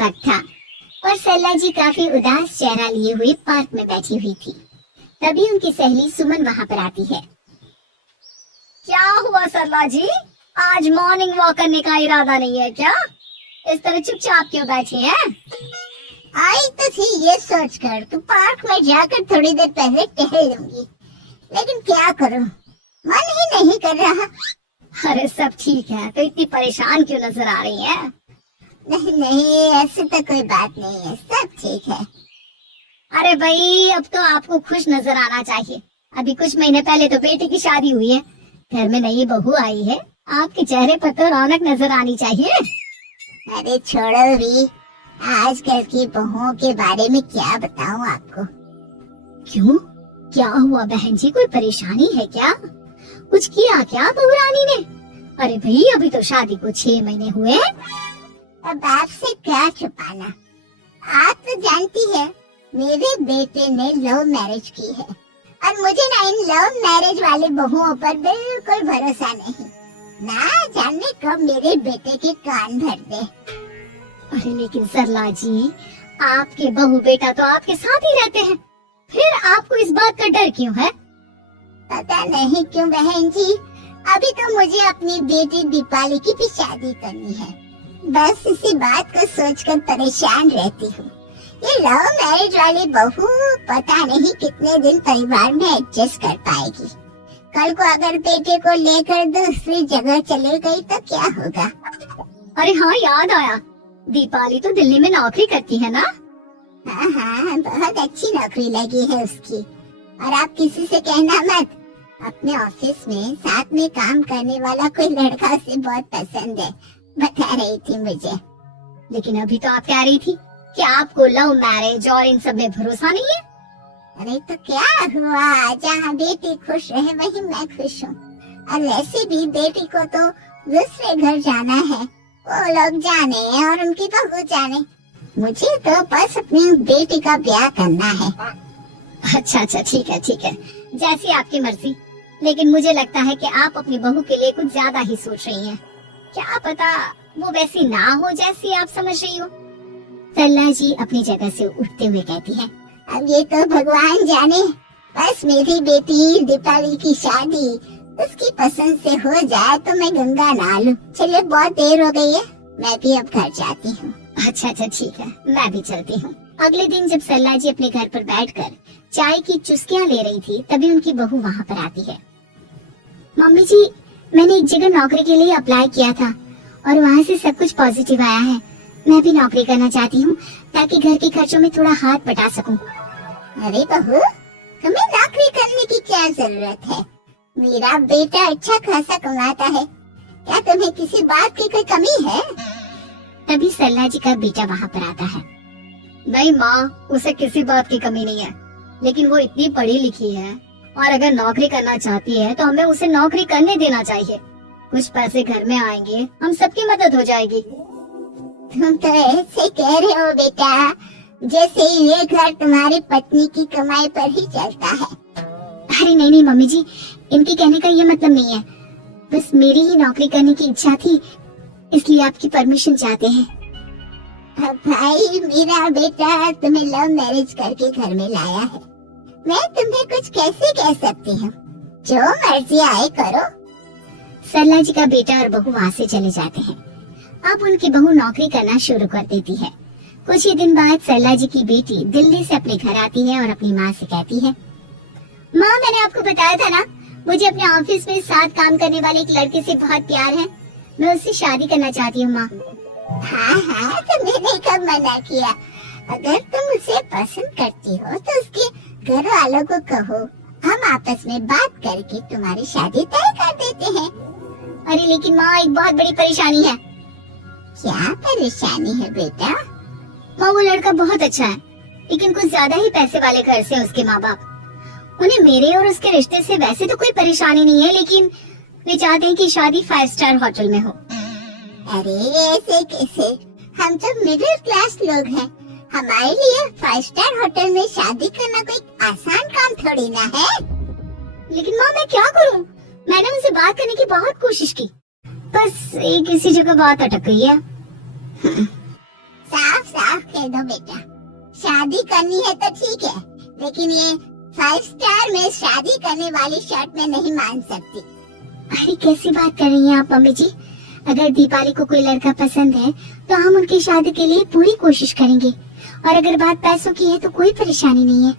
वक्त था और सरला जी काफी उदास चेहरा लिए हुए पार्क में बैठी हुई थी। तभी उनकी सहेली सुमन वहाँ पर आती है। क्या हुआ सरला जी, आज मॉर्निंग वॉक करने का इरादा नहीं है क्या? इस तरह चुपचाप क्यों बैठी हैं? आई तो थी ये सोचकर कि पार्क में जाकर थोड़ी देर पहले टहल लूंगी, लेकिन क्या करूं, मन ही नहीं कर रहा। अरे सब ठीक है, तो इतनी परेशान क्यों नजर आ रही है? नहीं नहीं, ऐसी तो कोई बात नहीं है, सब ठीक है। अरे भाई, अब तो आपको खुश नजर आना चाहिए। अभी कुछ महीने पहले तो बेटे की शादी हुई है, घर में नई बहू आई है, आपके चेहरे पर तो रौनक नजर आनी चाहिए। अरे छोड़ो भी, आजकल की बहुओं के बारे में क्या बताऊं आपको। क्यों, क्या हुआ बहन जी, कोई परेशानी है क्या? कुछ किया क्या बहू रानी ने? अरे भाई, अभी तो शादी को 6 महीने हुए। अब आपसे क्या छुपाना, आप तो जानती है मेरे बेटे ने लव मैरिज की है और मुझे ना इन लव मैरिज वाली बहुओं पर बिल्कुल भरोसा नहीं। ना जाने कब मेरे बेटे के कान भर दे। अरे लेकिन सरला जी, आपके बहू बेटा तो आपके साथ ही रहते हैं, फिर आपको इस बात का डर क्यों है? पता नहीं क्यों बहन जी, अभी तो मुझे अपनी बेटी दीपाली की भी शादी करनी है। बस इसी बात को सोचकर परेशान रहती हूँ। ये लव मैरिज वाली बहू पता नहीं कितने दिन परिवार में एडजस्ट कर पाएगी। कल को अगर बेटे को लेकर दूसरी जगह चले गई तो क्या होगा? अरे हाँ, याद आया, दीपाली तो दिल्ली में नौकरी करती है ना? हाँ हाँ, बहुत अच्छी नौकरी लगी है उसकी। और आप किसी से कहना मत, अपने ऑफिस में साथ में काम करने वाला कोई लड़का उसे बहुत पसंद है, बता रही थी मुझे। लेकिन अभी तो आप कह रही थी कि आपको लव मैरिज और इन सब में भरोसा नहीं है। अरे तो क्या हुआ, जहाँ बेटी खुश रहे वहीं मैं खुश हूँ। और वैसे भी बेटी को तो दूसरे घर जाना है, वो लोग जाने और उनकी बहू जाने, मुझे तो बस अपनी बेटी का ब्याह करना है। अच्छा अच्छा, ठीक है ठीक है, जैसी आपकी मर्जी। लेकिन मुझे लगता है कि आप अपनी बहू के लिए कुछ ज्यादा ही सोच रही हैं। क्या पता वो वैसी ना हो जैसी आप समझ रही हो। सरला जी अपनी जगह से उठते हुए कहती है, अब ये तो भगवान जाने, बस मेरी बेटी दीपाली की शादी उसकी पसंद से हो जाए तो मैं गंगा नहा लूं। चलिए बहुत देर हो गई है, मैं भी अब घर जाती हूँ। अच्छा अच्छा ठीक है, मैं भी चलती हूँ। अगले दिन जब सरला जी अपने घर पर बैठकर चाय की चुस्कियाँ ले रही थी, तभी उनकी बहू वहाँ पर आती है। मम्मी जी, मैंने एक जगह नौकरी के लिए अप्लाई किया था और वहाँ से सब कुछ पॉजिटिव आया है। मैं भी नौकरी करना चाहती हूँ ताकि घर के खर्चों में थोड़ा हाथ बटा सकूं। अरे बहू, तुम्हें नौकरी करने की क्या जरूरत है? मेरा बेटा अच्छा खासा कमाता है, क्या तुम्हें किसी बात की कोई कमी है? तभी सरला जी का बेटा वहाँ पर आता है। नहीं माँ, उसे किसी बात की कमी नहीं है, लेकिन वो इतनी पढ़ी लिखी है और अगर नौकरी करना चाहती है तो हमें उसे नौकरी करने देना चाहिए। कुछ पैसे घर में आएंगे, हम सबकी मदद हो जाएगी। तुम तो ऐसे कह रहे हो बेटा जैसे ये घर तुम्हारी पत्नी की कमाई पर ही चलता है। अरे नहीं नहीं मम्मी जी, इनके कहने का ये मतलब नहीं है, बस मेरी ही नौकरी करने की इच्छा थी, इसलिए आपकी परमिशन चाहते हैं। अब भाई, मेरा बेटा तुम्हें लव मैरिज करके घर में लाया है, मैं तुम्हें कुछ कैसे कह सकती हूँ? जो मर्जी आए करो। सरला जी का बेटा और बहू वहाँ से चले जाते हैं। अब उनकी बहू नौकरी करना शुरू कर देती है। कुछ ही दिन बाद सरला जी की बेटी दिल्ली से अपने घर आती है और अपनी माँ से कहती है, माँ मैंने आपको बताया था ना, मुझे अपने ऑफिस में साथ काम करने वाले एक लड़के से बहुत प्यार है, मैं उससे शादी करना चाहती हूँ माँ। हाँ हाँ, तो मैंने कब मना किया? अगर तुम उसे पसंद करती हो तो उसके घर वालों को कहो, हम आपस में बात करके तुम्हारी शादी तय कर देते हैं। अरे लेकिन माँ, एक बहुत बड़ी परेशानी है। क्या परेशानी है बेटा? माँ, वो लड़का बहुत अच्छा है, लेकिन कुछ ज्यादा ही पैसे वाले घर से उसके माँ बाप। उन्हें मेरे और उसके रिश्ते से वैसे तो कोई परेशानी नहीं है, लेकिन वे चाहते हैं कि शादी 5 स्टार होटल में हो। अरे ऐसे कैसे? हम तो मिडिल क्लास लोग हैं, हमारे लिए 5 स्टार होटल में शादी करना कोई आसान काम थोड़ी ना है। लेकिन माँ, मैं क्या करूँ? मैंने उनसे बात करने की बहुत कोशिश की, बस एक इसी जगह बात अटक गई है। साफ साफ कह दो बेटा, शादी करनी है तो ठीक है, लेकिन ये 5 स्टार में शादी करने वाली शर्त में नहीं मान सकती। अरे कैसी बात कर रही हैं आप मम्मी जी? अगर दीपाली को कोई लड़का पसंद है तो हम उनकी शादी के लिए पूरी कोशिश करेंगे, और अगर बात पैसों की है तो कोई परेशानी नहीं है।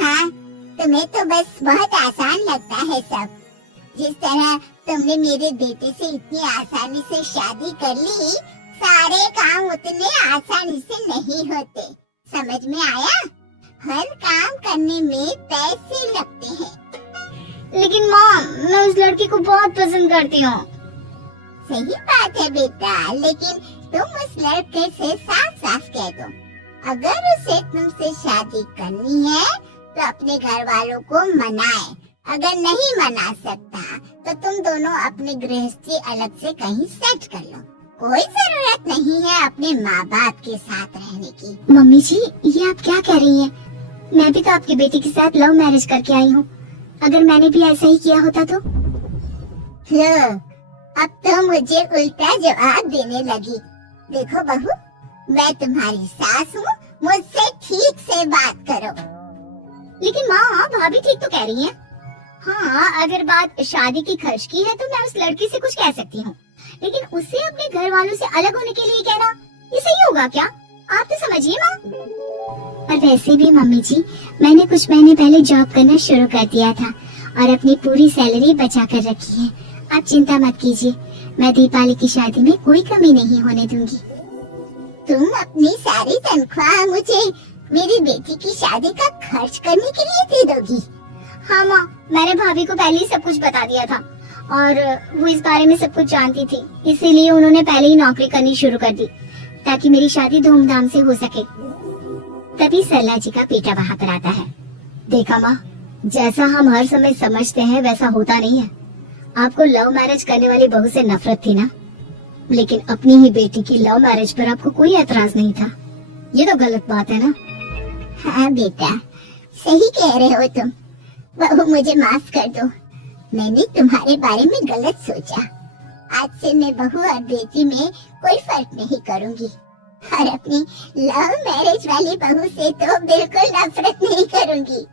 हाँ, तुम्हें तो बस बहुत आसान लगता है सब। जिस तरह तुमने मेरे बेटे से इतनी आसानी से शादी कर ली, सारे काम उतने आसानी से नहीं होते। समझ में आया? हर काम करने में पैसे लगते हैं। लेकिन माँ, मैं उस लड़की को बहुत पसंद करती हूँ। सही बात है बेटा, लेकिन तुम उस लड़के से साफ साफ कह दो, अगर उसे तुमसे शादी करनी है तो अपने घर वालों को मनाए। अगर नहीं मना सकता तो तुम दोनों अपनी गृहस्थी अलग से कहीं सेट कर लो। कोई जरूरत नहीं है अपने माँ बाप के साथ रहने की। मम्मी जी, ये आप क्या कह रही हैं? मैं भी तो आपकी बेटी के साथ लव मैरिज करके आई हूँ। अगर मैंने भी ऐसा ही किया होता तो? लो, अब तो मुझे उल्टा जवाब देने लगी। देखो बहू, मैं तुम्हारी सास हूँ, मुझसे ठीक से बात करो। लेकिन माँ, भाभी ठीक तो कह रही हैं। हाँ, अगर बात शादी की खर्च की है तो मैं उस लड़की से कुछ कह सकती हूँ, लेकिन उसे अपने घर वालों से अलग होने के लिए कहना, ये सही होगा क्या? आप तो समझिए माँ। और वैसे भी मम्मी जी, मैंने कुछ महीने पहले जॉब करना शुरू कर दिया था और अपनी पूरी सैलरी बचा कर रखी है। आप चिंता मत कीजिए, मैं दीपाली की शादी में कोई कमी नहीं होने दूंगी। तुम अपनी सारी तनख्वाह मुझे मेरी बेटी की शादी का खर्च करने के लिए दे दोगी? हाँ माँ, मैंने भाभी को पहले ही सब कुछ बता दिया था और वो इस बारे में सब कुछ जानती थी, इसीलिए उन्होंने पहले ही नौकरी करनी शुरू कर दी ताकि मेरी शादी धूमधाम से हो सके। तभी सरला जी का पेटा वहाँ पर आता है। देखा माँ, जैसा हम हर समय समझते हैं वैसा होता नहीं है। आपको लव मैरिज करने वाली बहू से नफरत थी ना, लेकिन अपनी ही बेटी की लव मैरिज पर आपको कोई एतराज नहीं था। ये तो गलत बात है ना? हाँ बेटा, सही कह रहे हो तुम। बहू, मुझे माफ कर दो, मैंने तुम्हारे बारे में गलत सोचा। आज से मैं बहू और बेटी में कोई फर्क नहीं करूंगी, और अपनी लव मैरिज वाली बहू से तो बिल्कुल नफरत नहीं करूंगी।